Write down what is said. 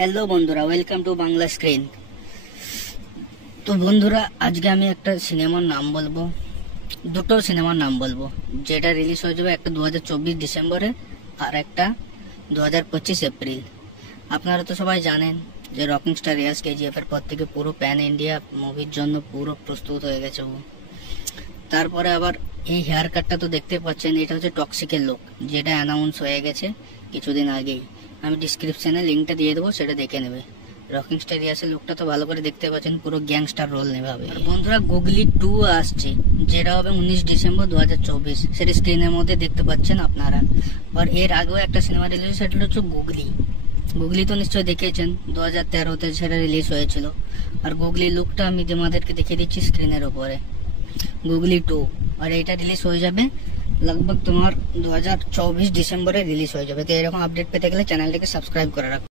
Hello বন্ধুরা, welcome to Bangla screen. তো বন্ধুরা, আজকে আমি একটা সিনেমার নাম বলবো, দুটো সিনেমার নাম বলবো, যেটা রিলিজ হয়ে যাবে, একটা 2024 ডিসেম্বরে আর একটা 2025 এপ্রিল। আপনারা তো সবাই জানেন যে রকিং স্টার রিয়াজ কেজিএফ এর পর থেকে পুরো প্যান ইন্ডিয়া মুভির জন্য পুরো প্রস্তুত হয়ে গেছে ও। তারপরে আবার এই হেয়ার কাটটা তো দেখতে পাচ্ছেন, এটা হচ্ছে টক্সিকের লুক, যেটা অ্যানাউন্স হয়ে গেছে কিছুদিন আগেই। আমি ডিসক্রিপশনে লিঙ্কটা দিয়ে দেবো, সেটা দেখে নেবে। রকিং স্টার রিয়াসের লুকটা তো ভালো করে দেখতে পাচ্ছেন, পুরো গ্যাংস্টার রোল নেবে হবে। আর বন্ধুরা, গুগলি 2 আসছে, যেটা হবে 19 ডিসেম্বর 2024। সেটা স্ক্রিনের মধ্যে দেখতে পাচ্ছেন আপনারা। আর এর আগেও একটা সিনেমা রিলিজ, সেটা হচ্ছে গুগলি। গুগলি তো নিশ্চয়ই দেখেছেন, 2013-তে সেটা রিলিজ হয়েছিল। আর গুগলি লুকটা আমি তোমাদেরকে দেখিয়ে দিচ্ছি স্ক্রিনের ওপরে। গুগলি 2, আর এটা রিলিজ হয়ে যাবে लगभग তোমার 2024 ডিসেম্বরে রিলিজ হয়ে যাবে। তো এরকম আপডেট পেতে গেলে চ্যানেলটাকে সাবস্ক্রাইব করে রাখো।